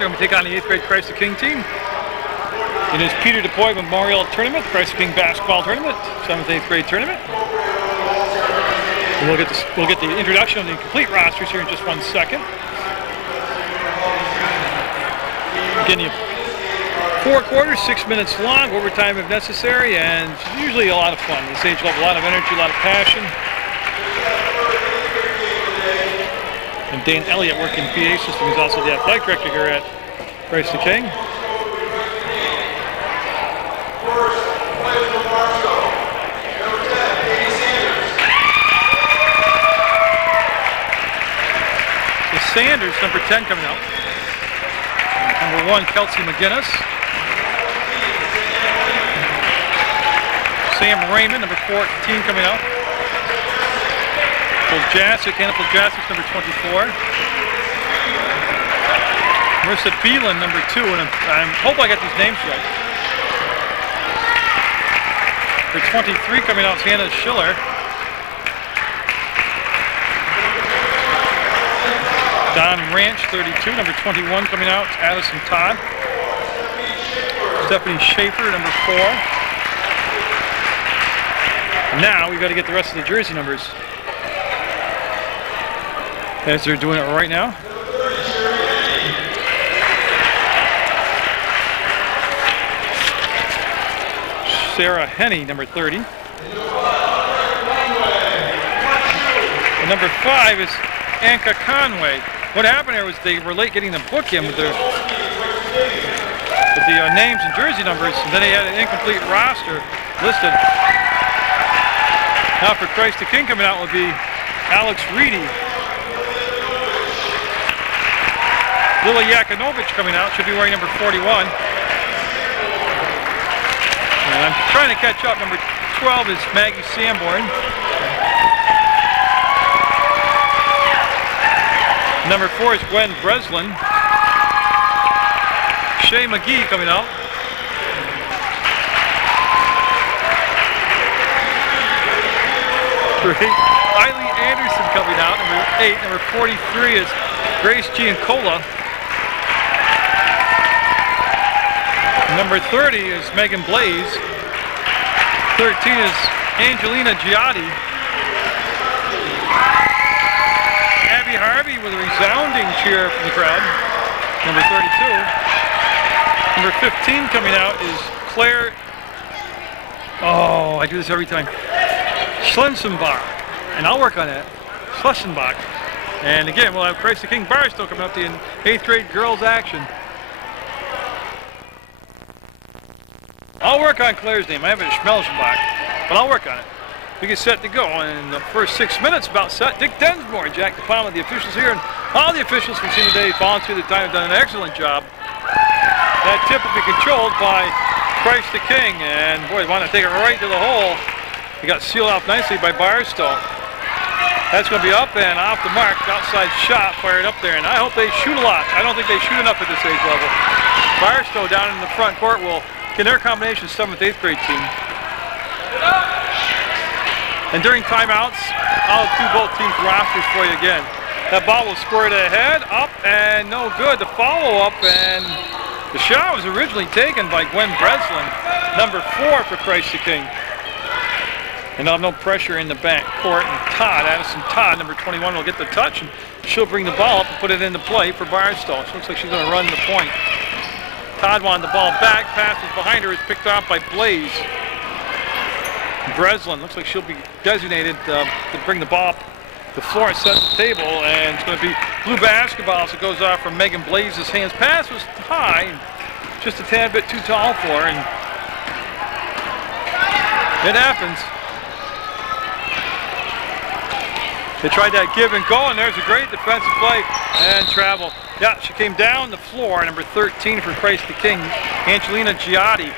We're going to take on the 8th grade Christ the King team in his Peter DuPois Memorial Tournament, Christ the King basketball tournament, 7th, 8th grade tournament. And we'll get the introduction of the complete rosters here in just 1 second. Again, you 4 quarters, 6 minutes long, overtime if necessary, and usually a lot of fun. This age level, a lot of energy, a lot of passion. And Dan Elliott working PA system. He's also the athletic director here at Christ the King. So Sanders, number 10, coming out. Number 1, Kelsey McGinnis. Sam Raymond, number 14, coming out. Hannibal Jasic, number 24. Marissa Beelan, number 2, and I hope I got these names right. For 23, coming out is Hannah Schiller. Don Ranch, 32, number 21, coming out is Addison Todd. Stephanie Schaefer, number 4. Now we've got to get the rest of the jersey numbers, as they're doing it right now. Sarah Henney, number 30. And number 5 is Anka Conway. What happened there was they were late getting the book in with the names and jersey numbers, and then they had an incomplete roster listed. Now for Christ the King coming out will be Alex Reedy. Lila Yakinovich coming out, should be wearing number 41. And I'm trying to catch up. Number 12 is Maggie Sanborn. Number 4 is Gwen Breslin. Shay McGee coming out. Eileen Anderson coming out, number 8. Number 43 is Grace Giancola. Number 30 is Megan Blaze. 13 is Angelina Giotti. Abby Harvey with a resounding cheer from the crowd. Number 32. Number 15 coming out is Claire. Oh, I do this every time. Schlensenbach, and I'll work on that. Schlensenbach. And again, we'll have Christ the King Barstow coming up in 8th grade girls action. I'll work on Claire's name. I have it as Schmelzenbach, but I'll work on it. We get set to go. And in the first 6 minutes, about set. Dick Densmore and Jack DePalma, the officials here, and all the officials we've seen today volunteer the time have done an excellent job. That tip will be controlled by Christ the King, and boy, they want to take it right to the hole. It got sealed off nicely by Barstow. That's going to be up and off the mark. Outside shot fired up there, and I hope they shoot a lot. I don't think they shoot enough at this age level. Barstow down in the front court will get their combination 7th, 8th grade team. And during timeouts, I'll do both teams' rosters for you again. That ball will squirt ahead, up, and no good. The follow-up, and the shot was originally taken by Gwen Breslin, number 4 for Christ the King. And I'll have no pressure in the back court. And Addison Todd, number 21, will get the touch, and she'll bring the ball up and put it into play for Barstow. It looks like she's going to run the point. Todd wanted the ball back. Passes behind her is picked off by Blaze. Breslin looks like she'll be designated to bring the ball up the floor and set the table. And it's going to be blue basketball as it goes off from Megan Blaze's hands. Pass was high, just a tad bit too tall for her, and it happens. They tried that give and go, and there's a great defensive play and travel. Yeah, she came down the floor, number 13 for Christ the King, Angelina Giotti.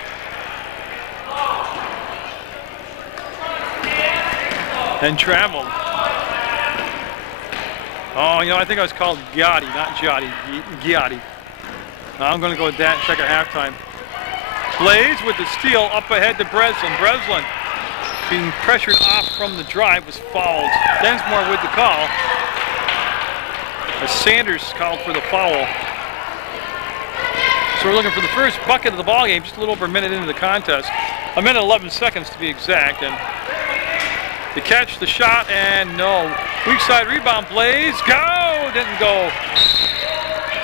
And traveled. Oh, you know, I think I was called Giotti, not Giotti, Giotti. I'm going to go with that and check at halftime. Blaze with the steal up ahead to Breslin. Breslin being pressured off from the drive was fouled. Densmore with the call. As Sanders called for the foul. So we're looking for the first bucket of the ball game, just a little over a minute into the contest. A minute 11 seconds to be exact. And the catch, the shot, and no. Weak side rebound, Blaze, go! Didn't go.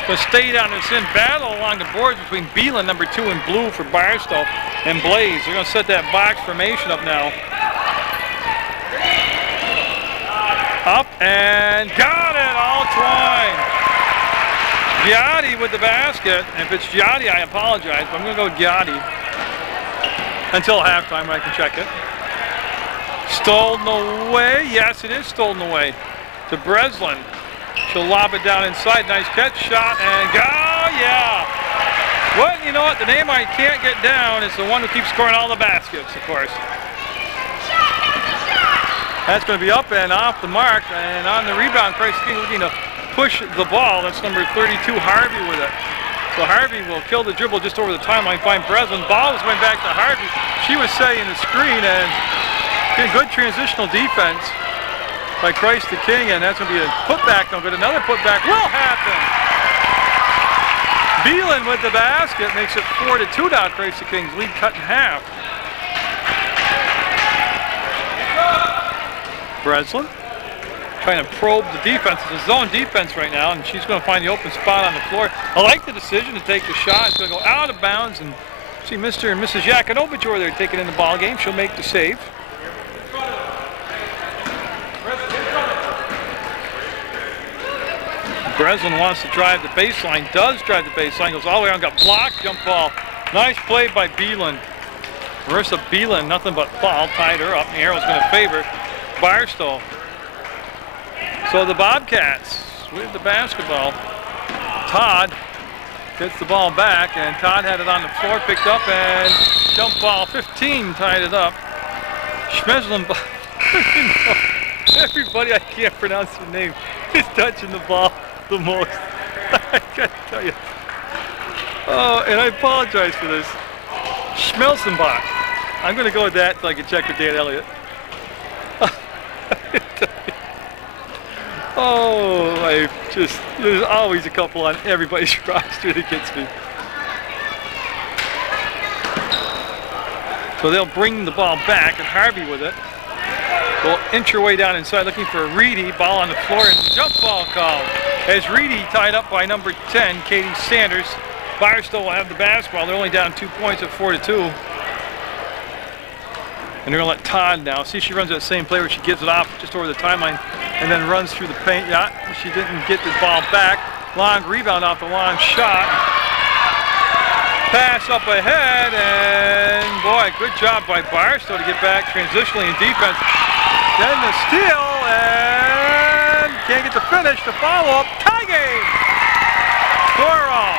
But stayed on this in battle along the boards between Beelan, number 2 in blue for Barstow, and Blaze. They're going to set that box formation up now. Up and got it, all twine. Giotti with the basket. If it's Giotti, I apologize, but I'm going to go with Giotti until halftime when I can check it. Stolen away. Yes, it is stolen away to Breslin. She'll lob it down inside. Nice catch, shot, and go. Yeah. Well, you know what? The name I can't get down is the one who keeps scoring all the baskets, of course. That's going to be up and off the mark. And on the rebound, Price King looking to push the ball. That's number 32, Harvey, with it. So Harvey will kill the dribble just over the timeline, find Breslin. Ball was going back to Harvey. She was setting the screen, and good transitional defense by Christ the King, and that's going to be a putback. No good. Another putback will happen. Beelan with the basket makes it 4-2 now. Christ the King's lead cut in half. Breslin trying to probe the defense. It's a zone defense right now, and she's going to find the open spot on the floor. I like the decision to take the shot. It's going to go out of bounds, and see Mr. and Mrs. Yakinovich over there taking in the ball game. She'll make the save. Breslin wants to drive the baseline, does drive the baseline, goes all the way around, got blocked, jump ball. Nice play by Beelan. Marissa Beelan, nothing but foul, tied her up. The arrow's going to favor Barstow. So the Bobcats with the basketball. Todd gets the ball back, and Todd had it on the floor, picked up, and jump ball 15 tied it up. Schmeslin, everybody, I can't pronounce their name, is touching the ball the most. I gotta tell you. Oh, and I apologize for this. Schmelzenbach. I'm gonna go with that until I can check with Dan Elliott. Oh, there's always a couple on everybody's roster that gets me. So they'll bring the ball back, and Harvey with it will inch her way down inside, looking for a Reedy. Ball on the floor, and jump ball called. As Reedy tied up by number 10, Katie Sanders. Barstow will have the basketball. They're only down 2 points at 4-2. And they're going to let Todd now. See, she runs that same play where she gives it off just over the timeline and then runs through the paint. Yeah, she didn't get the ball back. Long rebound off the long shot. Pass up ahead, and boy, good job by Barstow to get back transitionally in defense. Then the steal, and can't get the finish. The follow-up, tie game. 4-all.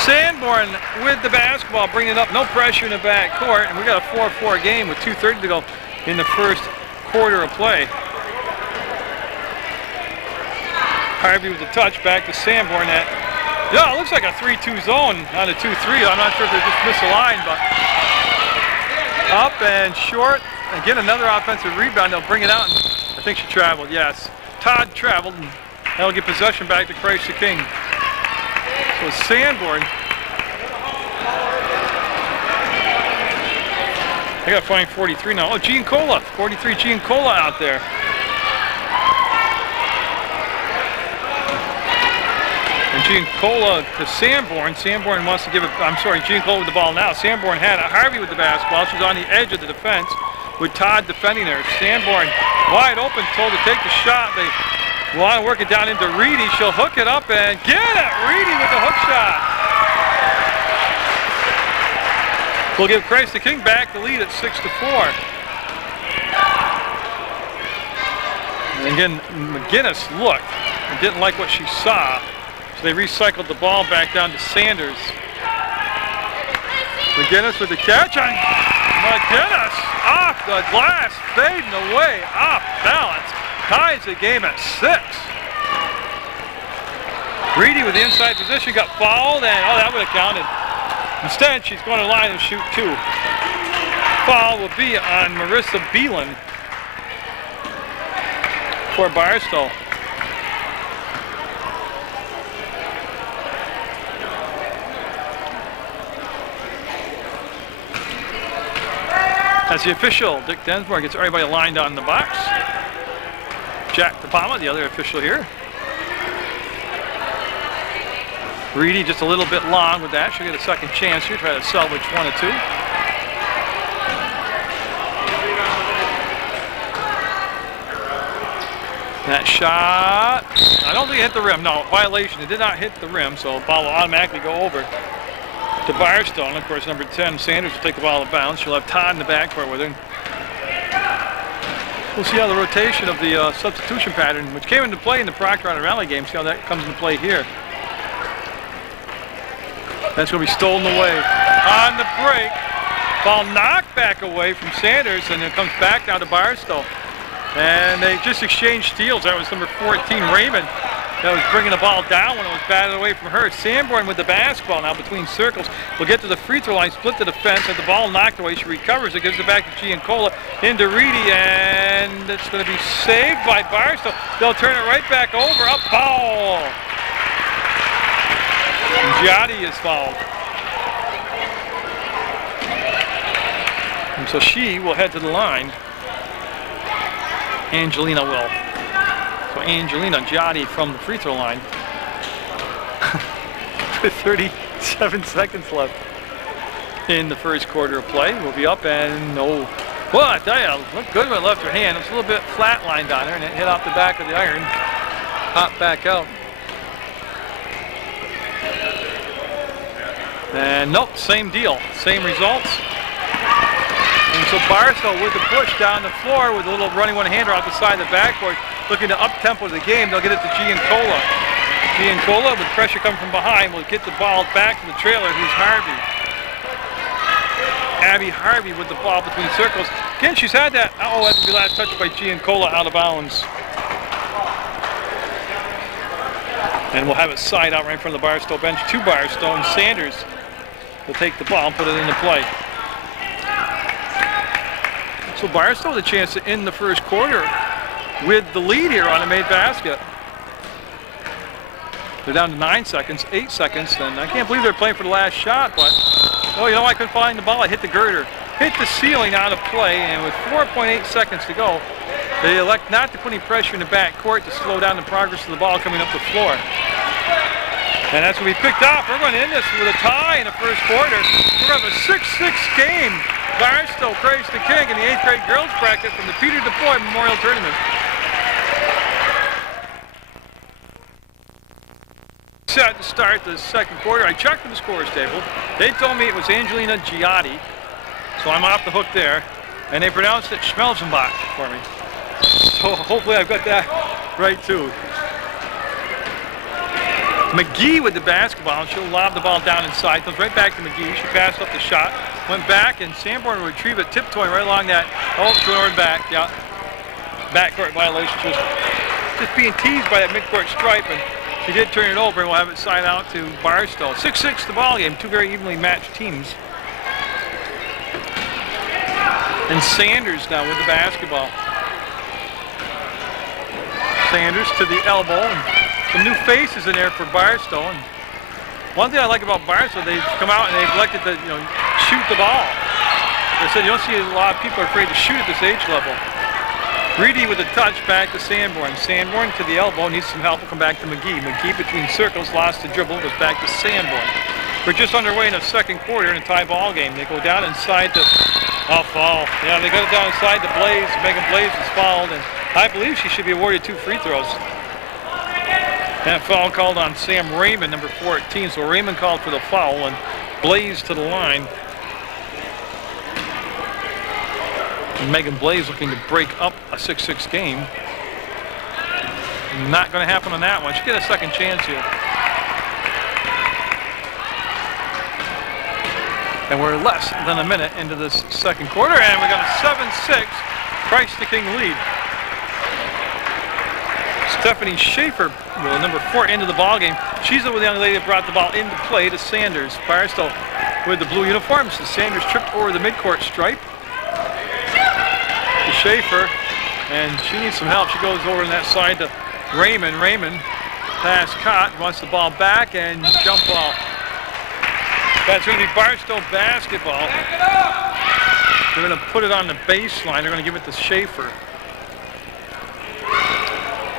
Sanborn with the basketball, bringing it up, no pressure in the back court, and we got a 4-4 game with 2:30 to go in the first quarter of play. Harvey with the touch, back to Sanborn. Yeah, it looks like a 3-2 zone, not a 2-3. I'm not sure if they're just misaligned, but up and short. Again, another offensive rebound. They'll bring it out, and I think she traveled, yes. Todd traveled, and that'll get possession back to Christ the King. So Sanborn. I got to find 43 now. Oh, Giancola. 43 Giancola out there. And Giancola to Sanborn. Sanborn wants to give it, I'm sorry, Giancola with the ball now. Sanborn had a Harvey with the basketball. She's on the edge of the defense with Todd defending her. Sanborn wide open, told to take the shot. They want to work it down into Reedy. She'll hook it up and get it. Reedy with the hook shot. We'll give Christ the King back the lead at 6-4. And again, McGinnis looked and didn't like what she saw. So they recycled the ball back down to Sanders. McGinnis with the catch on McGinnis off the glass, fading away, off balance. Ties the game at 6. Reedy with the inside position, got fouled, and oh, that would have counted. Instead, she's going to line and shoot 2. Foul will be on Marissa Beelan for Barstow. That's the official. Dick Densmore gets everybody lined on the box. Jack DePalma, the other official here. Reedy just a little bit long with that. She'll get a second chance here, try to salvage 1 or 2. That shot, I don't think it hit the rim. No, violation. It did not hit the rim, so the ball will automatically go over to Barstow. And of course, number 10, Sanders, will take the ball out of bounds. She'll have Todd in the backcourt with her. We'll see how the rotation of the substitution pattern, which came into play in the Proctor and Raleigh game, see how that comes into play here. That's going to be stolen away. On the break, ball knocked back away from Sanders, and it comes back now to Barstow. And they just exchanged steals. That was number 14, Raymond, that was bringing the ball down when it was batted away from her. Sanborn with the basketball now between circles. Will get to the free throw line, split the defense, and the ball knocked away. She recovers it, gives it back to Giancola, into Reedy, and it's going to be saved by Barstow. They'll turn it right back over. Up, foul. Giotti is fouled. And so she will head to the line. Angelina will. So Angelina Giotti from the free throw line. With 37 seconds left in the first quarter of play. We'll be up and no. Well, I tell you, looked good when it left her hand. It was a little bit flat lined on her and it hit off the back of the iron. Popped back out. And nope, same deal, same results. And so Barstow with the push down the floor with a little running one-hander out the side of the backboard, looking to up-tempo the game. They'll get it to Giancola. Giancola, with pressure coming from behind, will get the ball back to the trailer, who's Harvey. Abby Harvey with the ball between circles. Again, she's had that. Oh, that's the last touch by Giancola out of bounds. And we'll have it side out right in front of the Barstow bench to Barstow, and Sanders will take the ball and put it into play. So Barstow with a chance to end the first quarter with the lead here on a made basket. They're down to 9 seconds, 8 seconds, and I can't believe they're playing for the last shot, but oh, you know, I couldn't find the ball. I hit the girder, hit the ceiling out of play, and with 4.8 seconds to go, they elect not to put any pressure in the back court to slow down the progress of the ball coming up the floor. And that's what we picked up. We're going to end this with a tie in the first quarter. We're going to have a 6-6 game. Barstow prays the king in the 8th grade girls bracket from the Peter DeFoy Memorial Tournament. Set to start the second quarter. I checked the scores table. They told me it was Angelina Giotti, so I'm off the hook there. And they pronounced it Schmelzenbach for me. So hopefully I've got that right too. McGee with the basketball. She'll lob the ball down inside. Comes right back to McGee. She passed up the shot. Went back, and Sanborn will retrieve it, tiptoeing right along that. Oh, throwing back. Yeah. Backcourt violation. Just being teased by that midcourt stripe, and she did turn it over, and we'll have it side out to Barstow. 6-6 the ball game. Two very evenly matched teams. And Sanders now with the basketball. Sanders to the elbow. And some new faces in there for Barstow. And one thing I like about Barstow, they've come out and they've elected to, shoot the ball. They said you don't see a lot of people are afraid to shoot at this age level. Reedy with a touch back to Sanborn. Sanborn to the elbow, needs some help. Will come back to McGee. McGee between circles, lost the dribble, goes back to Sanborn. We're just underway in the second quarter in a tie ball game. They go down inside to foul. Yeah, they got it down inside to Blaze. Megan Blaze is fouled, and I believe she should be awarded 2 free throws. That foul called on Sam Raymond, number 14. So Raymond called for the foul, and Blaze to the line. And Megan Blaze looking to break up a 6-6 game. Not going to happen on that one. She'll get a second chance here. And we're less than a minute into this second quarter, and we got a 7-6 Christ the King lead. Stephanie Schaefer, number 4, into the ball game. She's the young lady that brought the ball into play to Sanders. Barstow with the blue uniforms. So Sanders tripped over the midcourt stripe to Schaefer, and she needs some help. She goes over on that side to Raymond. Raymond pass caught, wants the ball back, and jump ball. That's going to be Barstow basketball. They're going to put it on the baseline. They're going to give it to Schaefer.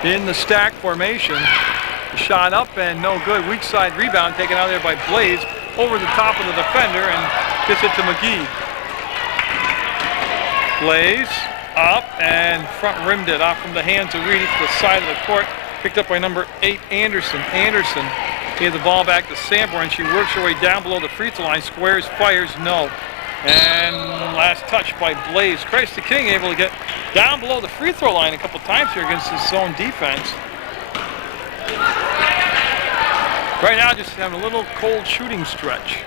In the stack formation. The shot up and no good. Weak side rebound taken out there by Blaze over the top of the defender and gets it to McGee. Blaze up and front rimmed it off from the hands of Reedy to the side of the court. Picked up by number 8, Anderson. Anderson gave the ball back to Sanborn. She works her way down below the free throw line. Squares, fires, no. And last touch by Blaze. Christ the King able to get down below the free throw line a couple times here against his zone defense. Right now just having a little cold shooting stretch.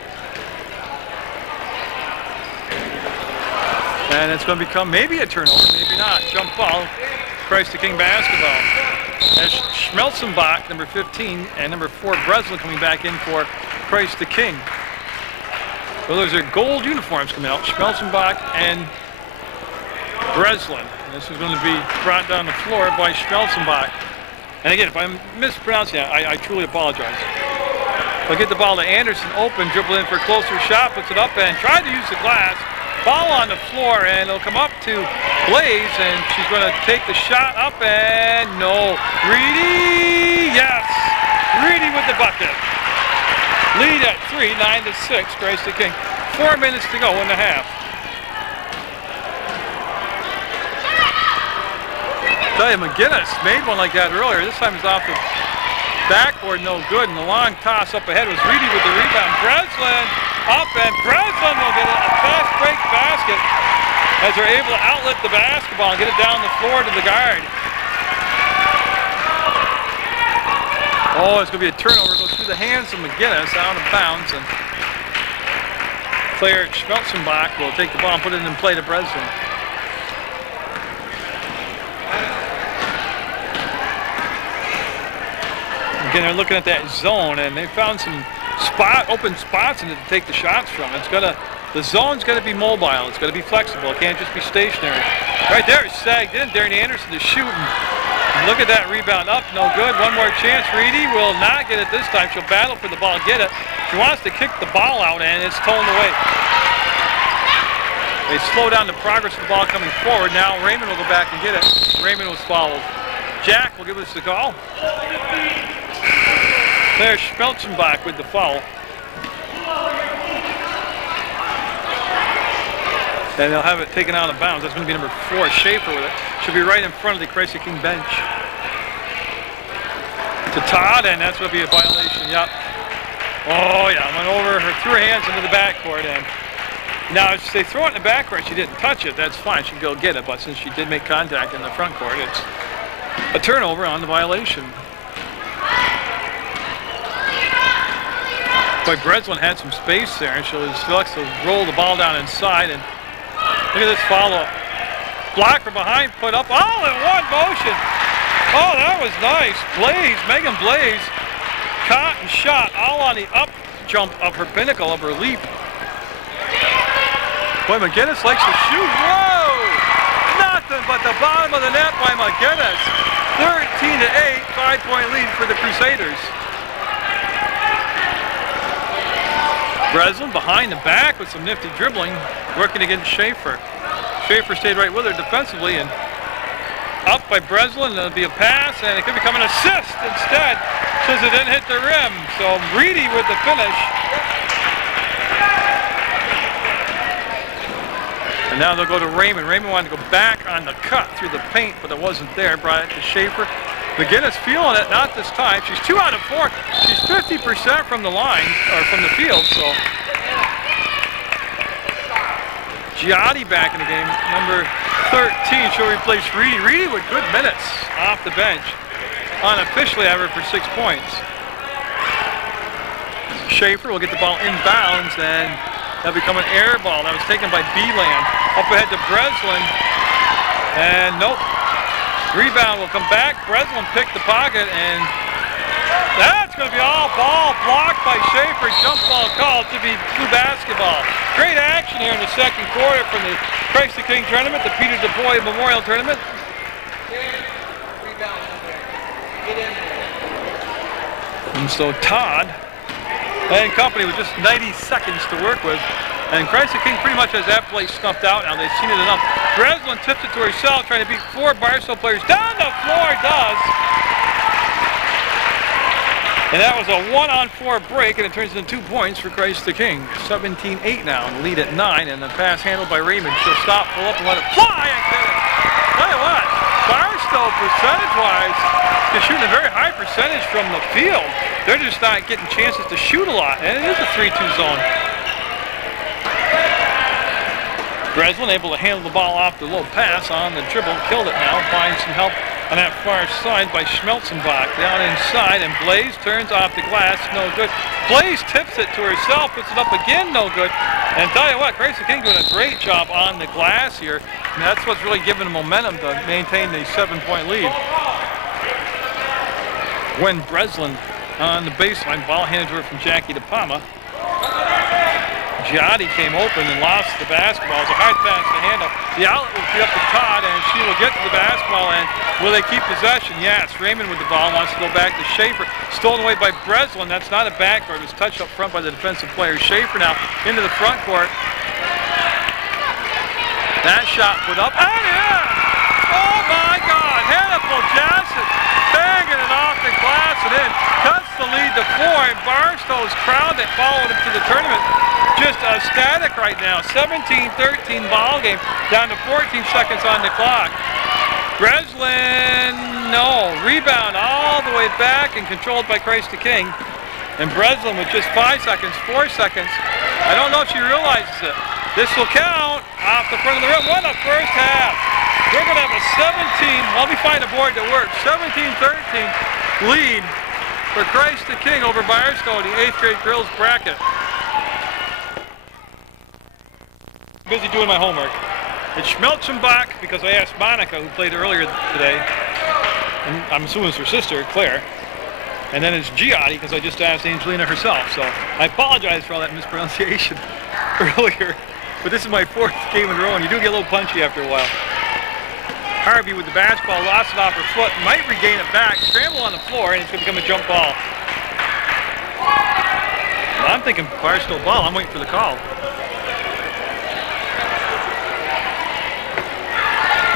And it's going to become maybe a turnover, maybe not. Jump ball, Christ the King basketball. As Schmelzenbach, number 15, and number 4, Breslin coming back in for Christ the King. Well, those are gold uniforms coming out, Schmelzenbach and Breslin. This is going to be brought down the floor by Schmelzenbach. And again, if I'm mispronouncing it, I truly apologize. They'll get the ball to Anderson, open, dribble in for a closer shot, puts it up and tried to use the glass. Ball on the floor, and it'll come up to Blaze, and she's going to take the shot up, and no. Reedy, yes. Reedy with the bucket. Lead at 3, 9-6, Christ the King. 4 minutes to go in the half. Tell you, McGinnis made one like that earlier. This time it's off the backboard, no good, and the long toss up ahead was Reedy with the rebound. Breslin up, and Breslin will get a fast break basket as they're able to outlet the basketball and get it down the floor to the guard. Oh, it's going to be a turnover. It goes through the hands of McGinnis, out of bounds, and player Schmelzenbach will take the ball and put it in play to Breslin. Again, they're looking at that zone, and they found some open spots in it to take the shots from. The zone's got to be mobile. It's got to be flexible. It can't just be stationary. Right there, it's sagged in. Darren Anderson is shooting. Look at that rebound up, no good. One more chance. Reedy will not get it this time. She'll battle for the ball, get it. She wants to kick the ball out, and it's toned away. They slow down the progress of the ball coming forward. Now Raymond will go back and get it. Raymond was fouled. Jack will give us the call. There's Schmelzenbach with the foul. And they'll have it taken out of bounds. That's going to be number 4, Schaefer with it. Should be right in front of the Christ the King bench. To Todd, and that's going to be a violation. Yep. Oh, yeah. Went over her, threw her hands into the backcourt. And now, if they throw it in the backcourt, she didn't touch it. That's fine. She can go get it. But since she did make contact in the front court, it's a turnover on the violation. Boy, Breslin had some space there, and she'll select to roll the ball down inside. And look at this follow-up. Block from behind, put up, all in one motion. Oh, that was nice. Blaze, Megan Blaze, caught and shot all on the up jump of her pinnacle of her leap. Boy, McGinnis likes to shoot. Whoa! Nothing but the bottom of the net by McGinnis. 13-8, 5-point lead for the Crusaders. Breslin behind the back with some nifty dribbling, working against Schaefer. Schaefer stayed right with her defensively, and up by Breslin. It'll be a pass, and it could become an assist instead, since it didn't hit the rim. So Reedy with the finish. And now they'll go to Raymond. Raymond wanted to go back on the cut through the paint, but it wasn't there. Brought it to Schaefer. McGinnis feeling it, not this time. She's 2 out of 4. She's 50% from the line, or from the field, so. Giotti back in the game, number 13. She'll replace Reedy. Reedy with good minutes off the bench. Unofficially average for 6 points. Schaefer will get the ball inbounds, and that'll become an air ball. That was taken by Beeland. Up ahead to Breslin, and nope. Rebound will come back. Breslin picked the pocket, and that's going to be all ball blocked by Schaefer. Jump ball called to be blue basketball. Great action here in the second quarter from the Christ the King tournament, the Peter Du Bois Memorial Tournament. And so Todd and company with just 90 seconds to work with And Christ the King pretty much has that play snuffed out now. They've seen it enough. Breslin tips it to herself, trying to beat 4 Barstow players. Down the floor, does. And that was a 1-on-4 break, and it turns into 2 points for Christ the King. 17-8 now, and lead at 9, and the pass handled by Raymond. She'll stop, pull up, and let it fly. And get it. Tell you what, Barstow, percentage-wise, is shooting a very high percentage from the field. They're just not getting chances to shoot a lot, and it is a 3-2 zone. Breslin able to handle the ball off the low pass on the dribble, killed it now, finds some help on that far side by Schmelzenbach. Down inside, and Blaze turns off the glass, no good. Blaze tips it to herself, puts it up again, no good. And tell you what, Gracie King doing a great job on the glass here. And that's what's really giving them momentum to maintain the 7-point lead. When Breslin on the baseline, ball handed to her from Jackie DePalma. Giotti came open and lost the basketball. It's a hard pass to handle. The outlet will be up to Todd, and she will get to the basketball. And will they keep possession? Yes. Raymond with the ball wants to go back to Schaefer. Stolen away by Breslin. That's not a backcourt. It was touched up front by the defensive player. Schaefer now into the front court. That shot put up. And yeah! Oh my God! Hannibal Jackson banging it off the glass and in. Cuts the lead to 4. And Barstow's crowd that followed him to the tournament just ecstatic right now. 17-13 ball game, down to 14 seconds on the clock. Breslin, no. Rebound all the way back and controlled by Christ the King. And Breslin with just 5 seconds, 4 seconds. I don't know if she realizes it. This will count off the front of the rim. What a first half. We're going to have a 17, let me find a board that works, 17-13 lead for Christ the King over Barstow in the 8th grade girls bracket. Busy doing my homework. It's Schmelzenbach because I asked Monica, who played earlier today, and I'm assuming it's her sister, Claire. And then it's Giotti because I just asked Angelina herself. So I apologize for all that mispronunciation earlier. But this is my 4th game in a row, and you do get a little punchy after a while. Harvey with the basketball, lost it off her foot, might regain it back, scramble on the floor, and it's going to become a jump ball. Well, I'm thinking Barstow ball. I'm waiting for the call.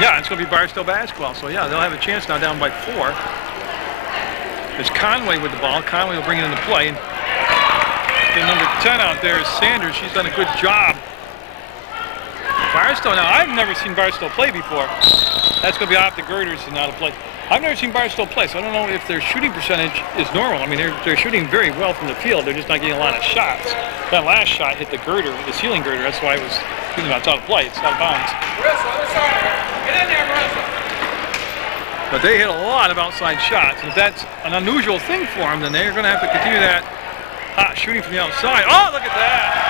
Yeah, it's going to be Barstow basketball. So, yeah, they'll have a chance now down by 4. There's Conway with the ball. Conway will bring it into play. And the number 10 out there is Sanders. She's done a good job. Barstow, now, I've never seen Barstow play before. That's going to be off the girders and not a play. I've never seen Barstow play, so I don't know if their shooting percentage is normal. I mean, they're shooting very well from the field. They're just not getting a lot of shots. That last shot hit the girder, the ceiling girder. That's why it was, you know, it's out of play. It's out of bounds. But they hit a lot of outside shots. And if that's an unusual thing for them, then they're going to have to continue that hot shooting from the outside. Oh, look at that!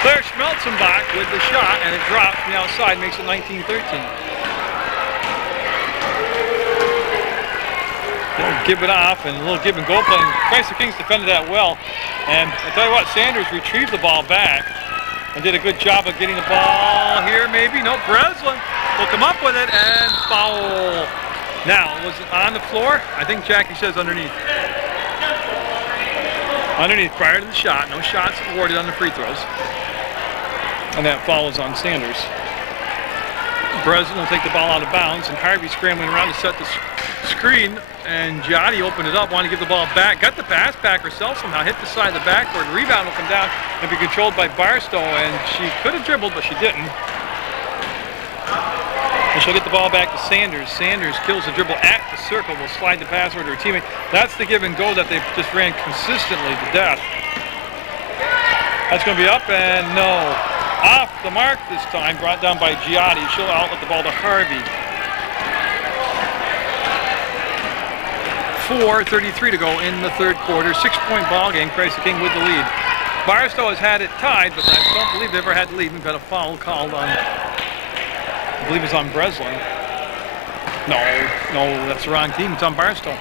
Claire Schmelzenbach with the shot, and it drops from the outside, makes it 19-13. They'll give it off, and a little give and go play. Christ the Kings defended that well. And I tell you what, Sanders retrieved the ball back and did a good job of getting the ball here, maybe. No, Breslin will come up with it and foul. Now, was it on the floor? I think Jackie says underneath. Underneath prior to the shot. No shots awarded on the free throws. And that foul is on Sanders. Breslin will take the ball out of bounds, and Harvey scrambling around to set the screen, and Giotti opened it up, wanted to give the ball back, got the pass back herself somehow, hit the side of the backboard, rebound will come down and be controlled by Barstow, and she could have dribbled, but she didn't. And she'll get the ball back to Sanders. Sanders kills the dribble at the circle, will slide the pass over to her teammate. That's the give and go that they've just ran consistently to death. That's going to be up, and no. Off the mark this time, brought down by Giotti. She'll outlet the ball to Harvey. 4:33 to go in the 3rd quarter. 6-point ball game. Christ the King with the lead. Barstow has had it tied, but I don't believe they've ever had the lead. We've got a foul called on, I believe it's on Breslin. No, that's the wrong team. It's on Barstow.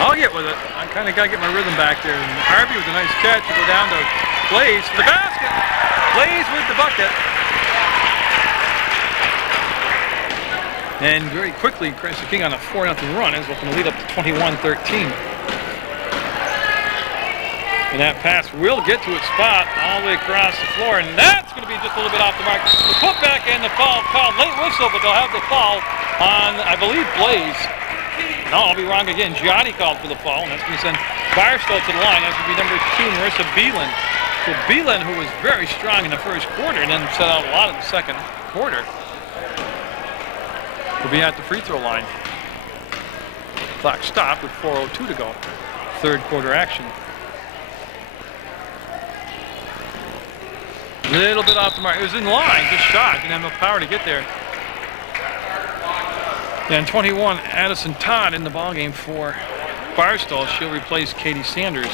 I'll get with it. I kind of got to get my rhythm back there. And Harvey with a nice catch to go down to Blaze for the basket. Blaze with the bucket. And very quickly, Christ the King on a 4-0 run is looking to lead up to 21-13. And that pass will get to its spot all the way across the floor, and that's going to be just a little bit off the mark. The putback and the foul called. Late whistle, but they'll have the foul on, I believe, Blaze. No, I'll be wrong again. Gianni called for the foul, and that's going to send Barstow to the line. That's going to be number 2, Marissa Beelan. So Beelan, who was very strong in the first quarter and then set out a lot in the second quarter, will be at the free throw line. Clock stopped with 4:02 to go. Third quarter action. Little bit off the mark. It was in line, just shot. Didn't have enough power to get there. And 21, Addison Todd in the ballgame for Barstow. She'll replace Katie Sanders.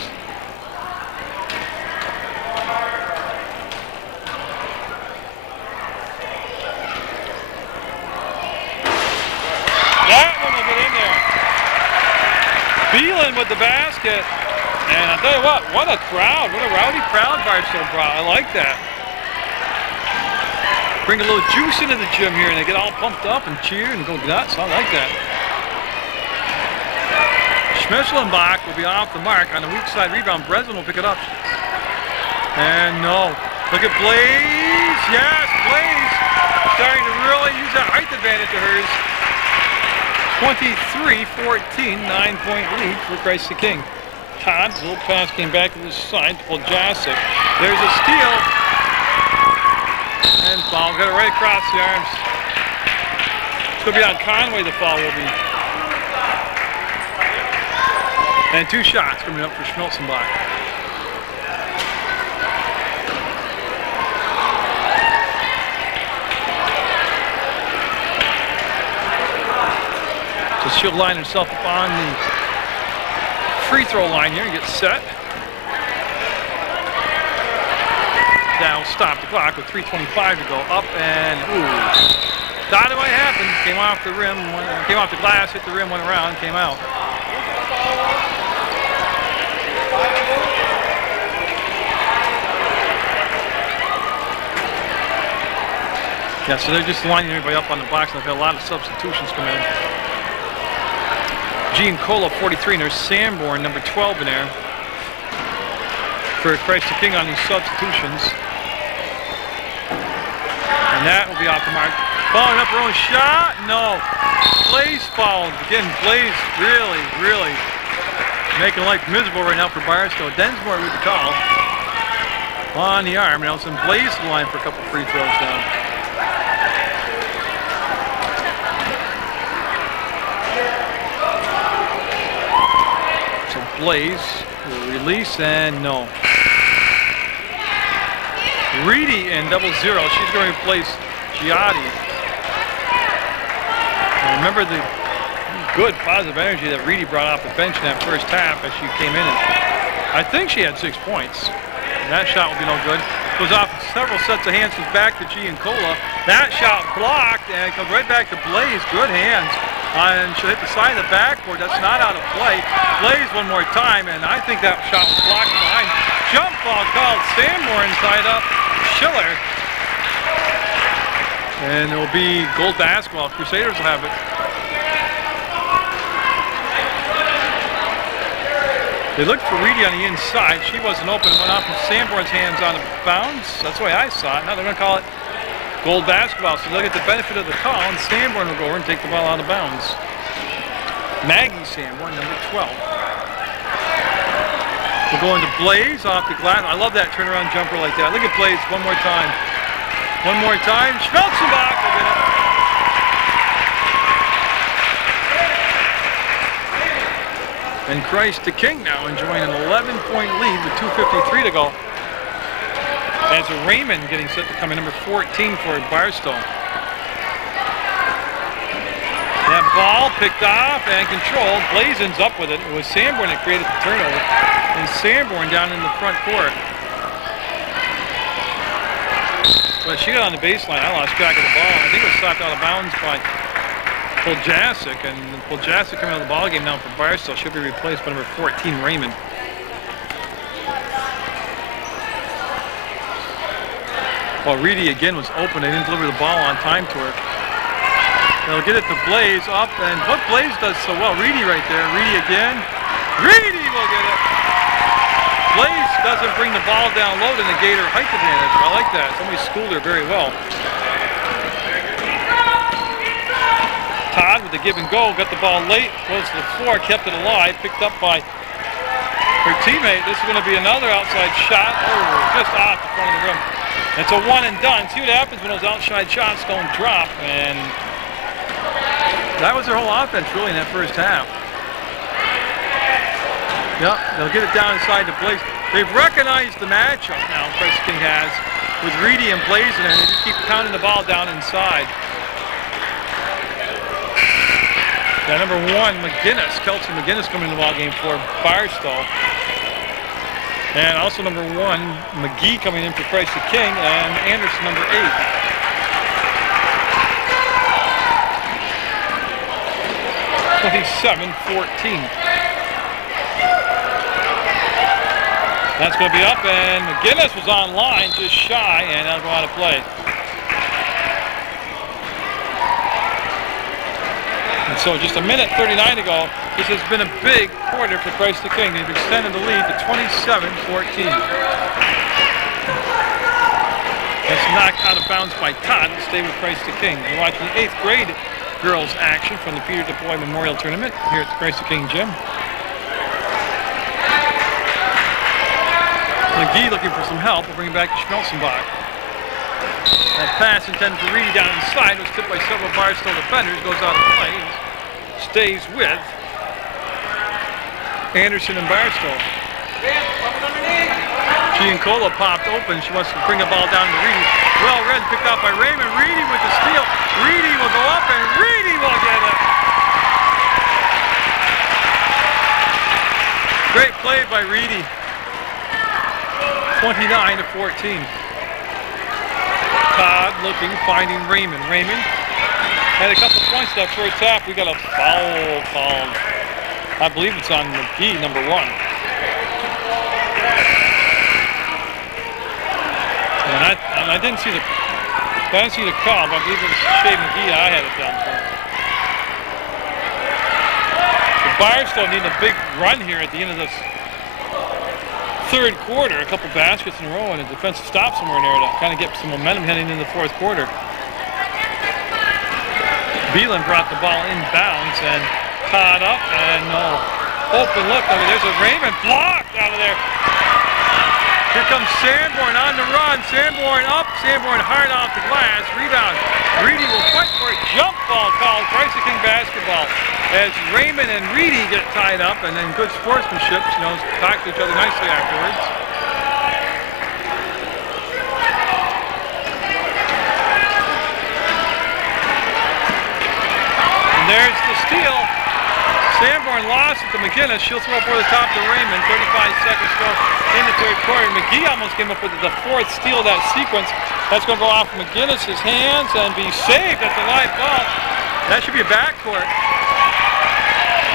That one will get in there. Beelan with the basket. And I'll tell you what a crowd. What a rowdy crowd Barstow brought. I like that. Bring a little juice into the gym here, and they get all pumped up and cheer and go nuts. I like that. Schmesselenbach will be off the mark on the weak side rebound. Breslin will pick it up. And no. Look at Blaze. Yes, Blaze starting to really use that height advantage of hers. 23-14, 9-point lead for Christ the King. Todd's little pass came back to the side to Poljasic. There's a steal. And foul, got it right across the arms. It's going to be on Conway, the foul will be. And 2 shots coming up for Schmelzenbach. So she'll line herself up on the free throw line here and get set. Now stop the clock with 3:25 to go. Up and ooh. Thought it might happen. Came off the rim, came off the glass, hit the rim, went around, came out. Yeah, so they're just lining everybody up on the box, and they've had a lot of substitutions come in. Jean Cola, 43, and there's Sanborn, number 12 in there. For Christ the King on these substitutions. And that will be off the mark. Following up her own shot. No. Blaze fouled. Again, Blaze really making life miserable right now for Barstow. Densmore with the call. On the arm. Now some Blaze to the line for a couple free throws now. So Blaze will release and no. Reedy in 0-0. She's going to replace Giotti. And remember the good positive energy that Reedy brought off the bench in that first half as she came in. And I think she had 6 points. And that shot will be no good. Goes off several sets of hands. She's back to Giancola. That shot blocked and it comes right back to Blaze. Good hands. And she'll hit the side of the backboard. That's not out of play. Blaze one more time, and I think that shot was blocked behind. Jump ball called. Sanborn side up. Schiller. And it will be gold basketball. Crusaders will have it. They looked for Reedy on the inside. She wasn't open. It went off from Sanborn's hands on the bounds. That's the way I saw it. Now they're going to call it gold basketball. So they'll get the benefit of the call, and Sanborn will go over and take the ball out of bounds. Maggie Sanborn, number 12. We'll go into Blaze off the glass. I love that turnaround jumper like that. Look at Blaze one more time. One more time. Schmelzenbach will get it. And Christ the King now enjoying an 11-point lead with 2:53 to go. That's Raymond getting set to come in, number 14 for Barstow. That ball picked off and controlled. Blaze ends up with it. It was Sanborn that created the turnover. And Sanborn down in the front court. But she got on the baseline. I lost track of the ball. I think it was stopped out of bounds by Poljasic. And Poljasic coming out of the ball game now for Barstow. She'll be replaced by number 14, Raymond. Well, Reedy again was open. They didn't deliver the ball on time to her. They'll get it to Blaze up, and what Blaze does so well. Reedy right there. Reedy again. Reedy will get it. Blaze doesn't bring the ball down low to negate her height advantage. I like that. Somebody schooled her very well. Todd with the give and go, got the ball late, goes to the floor, kept it alive, picked up by her teammate. This is going to be another outside shot. Oh, just off the front of the rim. It's a one and done. See what happens when those outside shots don't drop. And that was their whole offense really in that first half. Yep, they'll get it down inside the place. They've recognized the matchup now, Preston King has, with Reedy and Blazin, and they just keep pounding the ball down inside. Now, number 1, McGinnis, Kelsey McGinnis coming in the ball game for Barstow. And also number 1, McGee coming in for Christ the King, and Anderson, number 8. (27-14). That's going to be up, and McGinnis was online, just shy, and that'll go out of play. And so just a minute 39 to go. This has been a big quarter for Christ the King. They've extended the lead to 27-14. That's knocked out of bounds by Todd to stay with Christ the King. You're watching the 8th grade girls action from the Peter DePoy Memorial Tournament here at the Christ the King Gym. McGee looking for some help. We'll bring it back to Schmelzenbach. That pass intended for Reedy down inside was tipped by several Barstow defenders, goes out of play, and stays with Anderson and Barstow. Giancola popped open. She wants to bring the ball down to Reedy. Well read, picked out by Raymond. Reedy with the steal. Reedy will go up, and Reedy will get it. Great play by Reedy. 29-14. Todd looking, finding Raymond. Raymond had a couple points that first half. We got a foul called. I believe it's on McGee, number 1. And I didn't see the call, but I believe it was Shea McGee. I had it down for. The Barstow needing a big run here at the end of this third quarter, a couple baskets in a row and a defensive stop somewhere in there to kind of get some momentum heading into the fourth quarter. Beelan brought the ball inbounds and Todd up and no open look. I mean, there's a Raymond blocked out of there. Here comes Sanborn on the run. Sanborn up. Sanborn hard off the glass. Rebound. Reedy will fight for a jump ball called. Christ the King basketball. As Raymond and Reedy get tied up, and then good sportsmanship, you know, talk to each other nicely afterwards. And there's the steal. Sanborn lost it to McGinnis. She'll throw up over the top to Raymond. 35 seconds to go in the third quarter. McGee almost came up with the 4th steal of that sequence. That's going to go off McGinnis' hands and be saved at the live ball. That should be a backcourt.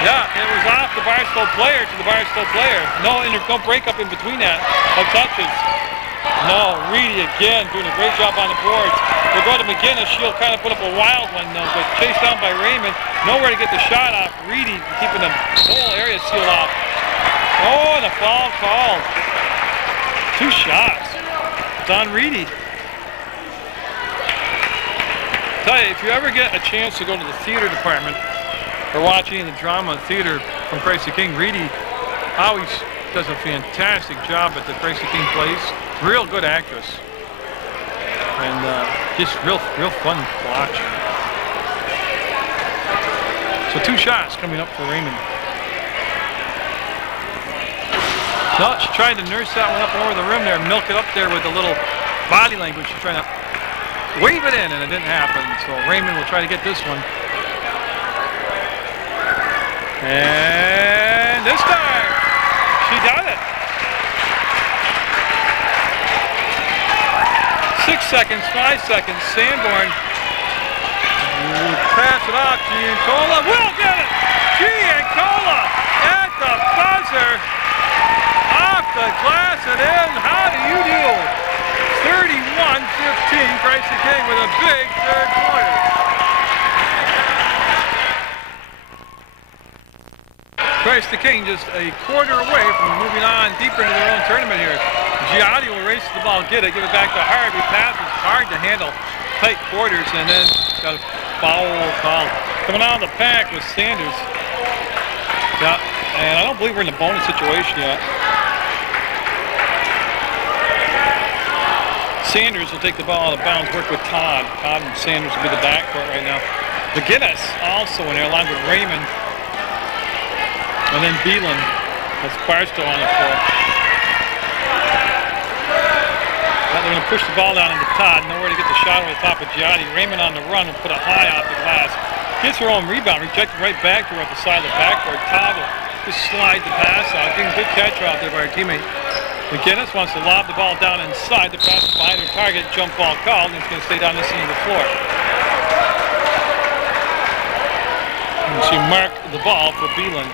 Yeah, it was off the Barstow player to the Barstow player. No breakup in between that of touches. No, Reedy again doing a great job on the boards. We'll go to McGinnis. She'll kind of put up a wild one though, but chased down by Raymond. Nowhere to get the shot off. Reedy keeping the whole area sealed off. Oh, and a foul called. 2 shots. It's on Reedy. Tell you, if you ever get a chance to go to the theater department or watch any of the drama theater from Christ the King, Reedy always does a fantastic job at the Christ the King plays. Real good actress. And just real fun to watch. So 2 shots coming up for Raymond. No, she tried to nurse that one up over the rim there, milk it up there with a little body language. She's trying to wave it in, and it didn't happen. So Raymond will try to get this one. And this time, she got it. 6 seconds, 5 seconds. Sanborn pass it off. Giancola will get it. Giancola at the buzzer. Off the glass and in. How do you do? 31-15. Christ the King with a big third quarter. Christ the King just a quarter away from moving on deeper into their own tournament here. Giotti will race the ball, get it, give it back to Harvey. Pass is hard to handle, tight quarters, and then got a foul call. Coming out of the pack with Sanders. Yeah, and I don't believe we're in the bonus situation yet. Sanders will take the ball out of bounds, work with Todd. Todd and Sanders will be the backcourt right now. McGinnis also in there, along with Raymond. And then Beelan. That's Barstow on the floor. Now they're going to push the ball down into Todd. Nowhere to get the shot over the top of Giotti. Raymond on the run will put it high off the glass. Gets her own rebound, rejected right back to her at the side of the backcourt. Todd will just slide the pass out. Getting a good catch out there by her teammate. McGinnis wants to lob the ball down inside. The pass behind her target. Jump ball called, and it's going to stay down this end of the floor. And she marked the ball for Beelan.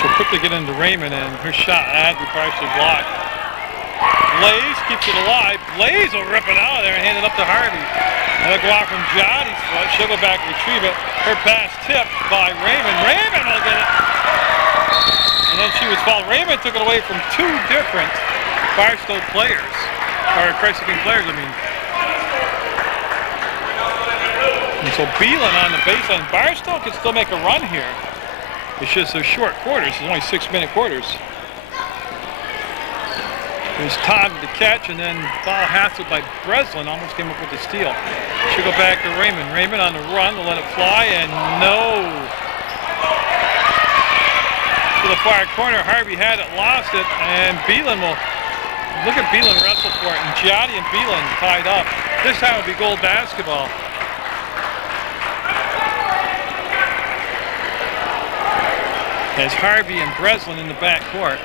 She'll quickly get into Raymond, and her shot had to be partially blocked. Blaze keeps it alive. Blaze will rip it out of there and hand it up to Harvey. Another go out from Johnny's foot. She'll go back and retrieve it. Her pass tipped by Raymond. Raymond will get it. And then she was fouled. Raymond took it away from two different Barstow players. Or Christ the King players, I mean. And so Beelan on the baseline. Barstow can still make a run here. It's just those short quarters. It's only 6-minute quarters. There's Todd with the catch, and then ball hassled by Breslin. Almost came up with the steal. She'll go back to Raymond. Raymond on the run to let it fly, and no. To the far corner. Harvey had it, lost it, and Beelan will look at Beelan wrestle for it. And Giotti and Beelan tied up. This time it'll be gold basketball. As Harvey and Breslin in the back court.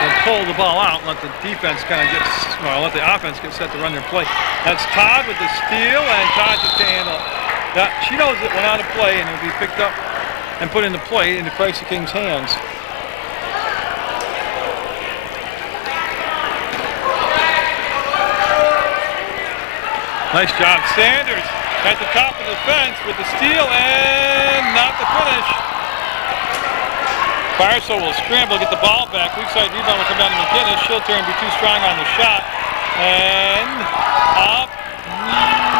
They'll pull the ball out and let the defense kind of get, well, let the offense get set to run their play. That's Todd with the steal, and Todd just can't handle it. Yeah, she knows it went out of play, and it'll be picked up and put into play into Christ the King's hands. Nice job, Sanders at the top of the fence with the steal and not the finish. Barstow will scramble, get the ball back. Weak side rebound will come down to McGinnis. She'll turn and be too strong on the shot. And up,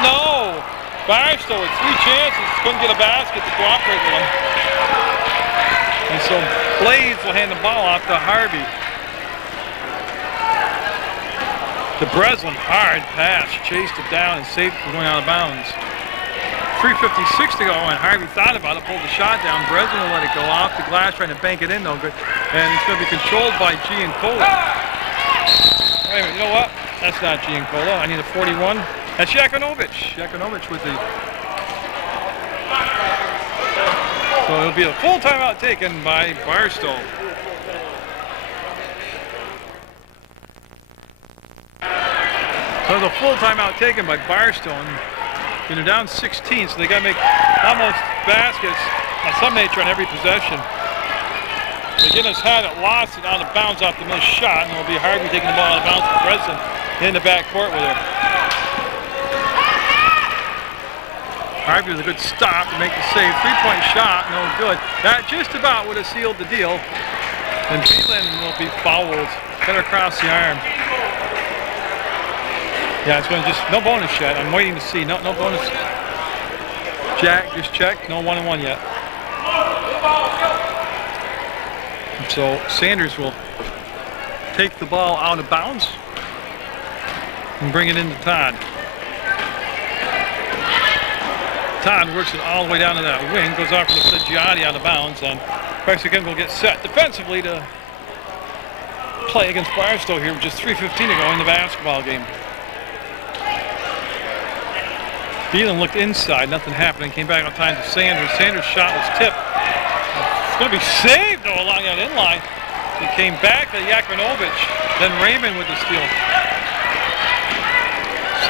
no. Barstow with 3 chances, couldn't get a basket to cooperate with him. And so Blaze will hand the ball off to Harvey. To Breslin, hard pass, chased it down and saved it from going out of bounds. 3:56 to go, and Harvey thought about it, pulled the shot down. Breslin will let it go off the glass, trying to bank it in, no good. And it's going to be controlled by Giancola. Wait a minute, you know what? That's not Giancola. I need a 41. That's Yakunovich. Yakunovich with the... So it'll be a full timeout taken by Barstow. So there's a full timeout taken by Barstow, and they're down 16, so they got to make almost baskets of some nature on every possession. McGinnis had it, lost it out of bounds off the missed shot, and it'll be Harvey taking the ball out of bounds for Breslin in the back court with her. Harvey with a good stop to make the save. 3-point shot, no good. That just about would have sealed the deal. And Beelan will be fouled. Better across the arm. Yeah, it's going to just, no bonus yet. I'm waiting to see. No bonus. Jack just checked. No 1-on-1 yet. So Sanders will take the ball out of bounds and bring it into Todd. Todd works it all the way down to that wing. Goes off for the Giotti out of bounds. And Christ the King will get set defensively to play against Barstow here with just 3:15 to go in the basketball game. Beelan looked inside, nothing happening. Came back on time to Sanders. Sanders' shot was tipped. It's going to be saved though along that inline. It came back to Yakunovich. Then Raymond with the steal.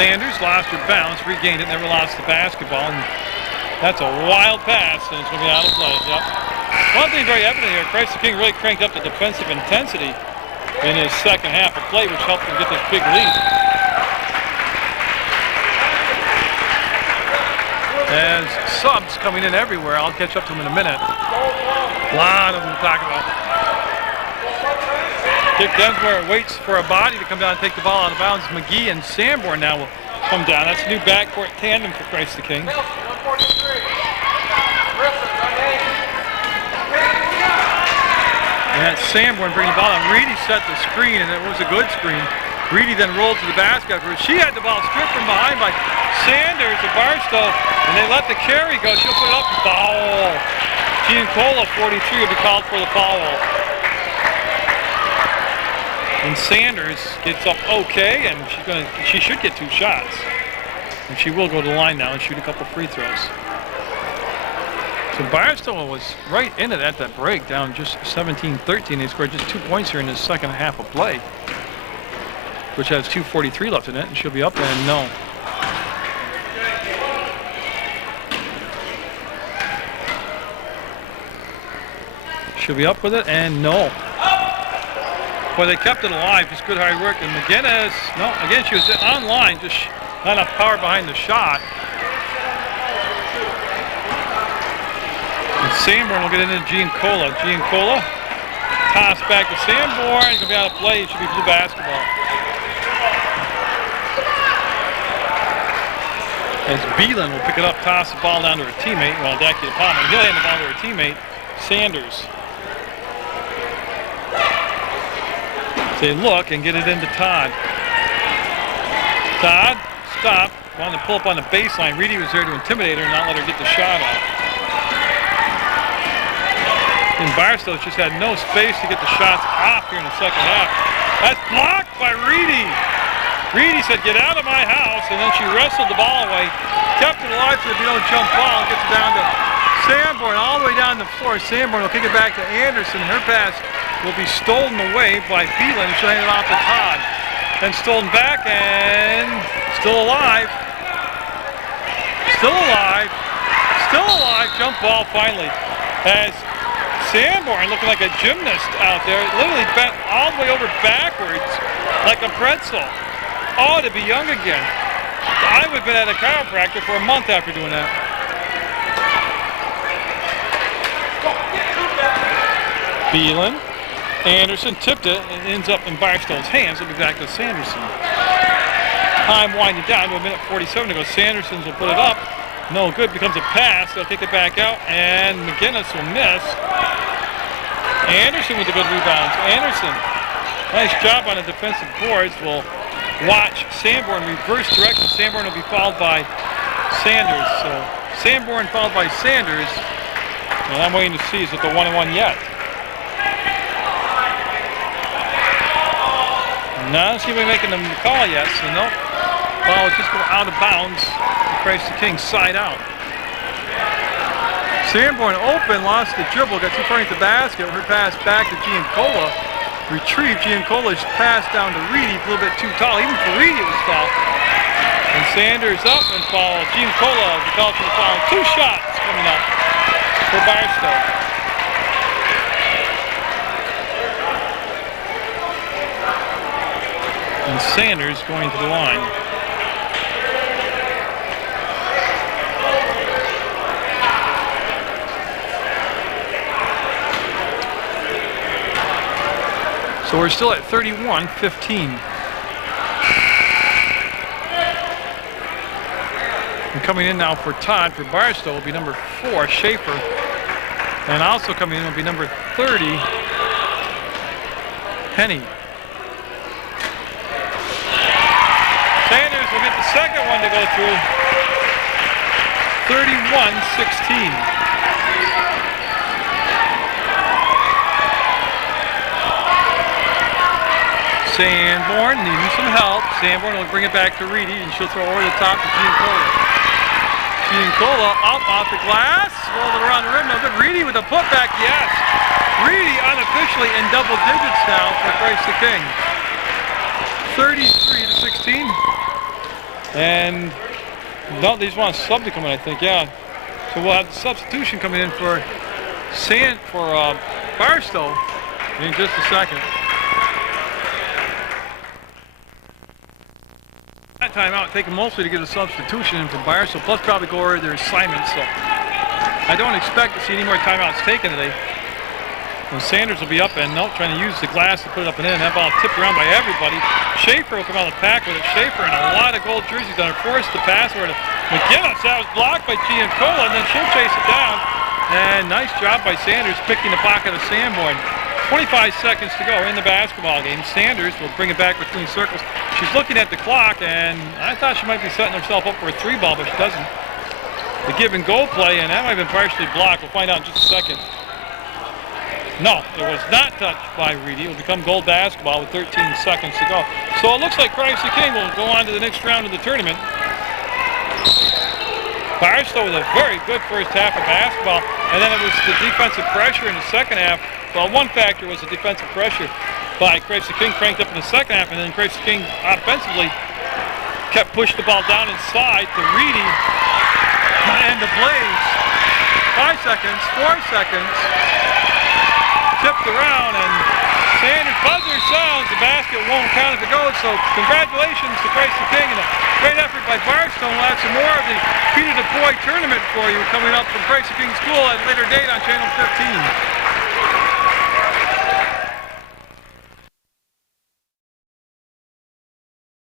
Sanders lost her balance, regained it, never lost the basketball. And that's a wild pass, and it's going to be out of play. Yep. One thing very evident here, Christ the King really cranked up the defensive intensity in his second half of play, which helped him get this big lead. As subs coming in everywhere, I'll catch up to them in a minute. A lot of them to talk about. Dick Densmore waits for a body to come down and take the ball out of bounds. McGee and Sanborn now will come down. That's a new backcourt tandem for Christ the King. And that's Sanborn bringing the ball down. Reedy set the screen, and it was a good screen. Reedy then rolled to the basket afterwards. She had the ball stripped from behind by Sanders to Barstow, and they let the carry go. She'll put it up and foul. Giancola, 43, will be called for the foul. And Sanders gets up okay, and she should get 2 shots. And she will go to the line now and shoot a couple free throws. So Barstow was right in it at that break, down just 17-13. They scored just 2 points here in the second half of play, which has 2:43 left in it, and she'll be up and no. She'll be up with it and no. Boy, they kept it alive. Just good hard work. And McGinnis, no, again, she was online, just not enough power behind the shot. And Sanborn will get into Giancola. Giancola, toss back to Sanborn. He's going to be out of play. It should be blue basketball. As Beelan will pick it up, toss the ball down to her teammate. Well, Dacty Palmer. He'll hand the ball to her teammate, Sanders. They look and get it into Todd. Todd, stop. Wanted to pull up on the baseline. Reedy was there to intimidate her and not let her get the shot off. And Barstow just had no space to get the shots off here in the second half. That's blocked by Reedy. Reedy said, "Get out of my house," and then she wrestled the ball away, kept it alive so there'd be no jump ball, gets it down to Sanborn, all the way down the floor. Sanborn will kick it back to Anderson. Her pass will be stolen away by Beelan. She'll hand it off to Todd. Then stolen back and still alive. Still alive. Still alive. Jump ball finally. As Sanborn, looking like a gymnast out there, literally bent all the way over backwards like a pretzel. Oh, to be young again. I would have been at a chiropractor for a month after doing that. Beelan. Anderson tipped it and ends up in Barstow's hands. It'll be back to Sanderson. Time winding down to 1:47 to go. Sanderson will put it up. No good. Becomes a pass. They'll take it back out, and McGinnis will miss. Anderson with the good rebounds. Anderson, nice job on the defensive boards. Will watch Sanborn reverse direction. Sanborn will be fouled by Sanders. So Sanborn fouled by Sanders. And I'm waiting to see, is it the 1-on-1 yet? No, I don't see anybody making the call yet, so no. Ball will just go out of bounds. Christ the King side out. Sanborn open, lost the dribble, got too far into the basket. Her pass back to Giancola. Retrieved. Giancola's pass down to Reedy, a little bit too tall. Even for Reedy it was foul. And Sanders up and foul. Giancola, the call for the foul. 2 shots coming up for Barstow. And Sanders going to the line. So we're still at 31-15. And coming in now for Todd for Barstow will be number 4, Schaefer. And also coming in will be number 30, Henny. Sanders will get the second one to go through. 31-16. Sanborn needing some help. Sanborn will bring it back to Reedy, and she'll throw over the top to Giancola. Giancola up off the glass, rolled it around the rim. No good. Reedy with a putback, yes. Reedy unofficially in double digits now for Christ the King. 33-16. And no, they just want a sub to come in, I think, yeah. So we'll have the substitution coming in for Barstow in just a second. timeout, taken mostly to get a substitution in for Barstow, plus probably go over their assignments. So I don't expect to see any more timeouts taken today. And Sanders will be up and no, trying to use the glass to put it up and in. That ball tipped around by everybody. Schaefer will come out of the pack with it. Schaefer in a lot of gold jerseys done it. Forced the pass over to McGinnis. That was blocked by Giancola, and then she'll chase it down. And nice job by Sanders picking the pocket of Sanborn. 25 seconds to go in the basketball game. Sanders will bring it back between circles. She's looking at the clock, and I thought she might be setting herself up for a 3-ball, but she doesn't. The give and go play, and that might have been partially blocked. We'll find out in just a second. No, it was not touched by Reedy. It will become gold basketball with 13 seconds to go. So it looks like Christ-the-King will go on to the next round of the tournament. Barstow with a very good first half of basketball, and then it was the defensive pressure in the second half. Well, one factor was the defensive pressure by Christ-the-King cranked up in the second half, and then Christ-the-King offensively kept pushing the ball down inside to Reedy and the Blaze. 5 seconds, 4 seconds. Tipped around, and Sanders buzzer sounds. The basket won't count if it goes, so congratulations to Christ-the-King, and a great effort by Barstow. We'll have some more of the Peter DuPoy tournament for you coming up from Christ-the-King School at a later date on Channel 15.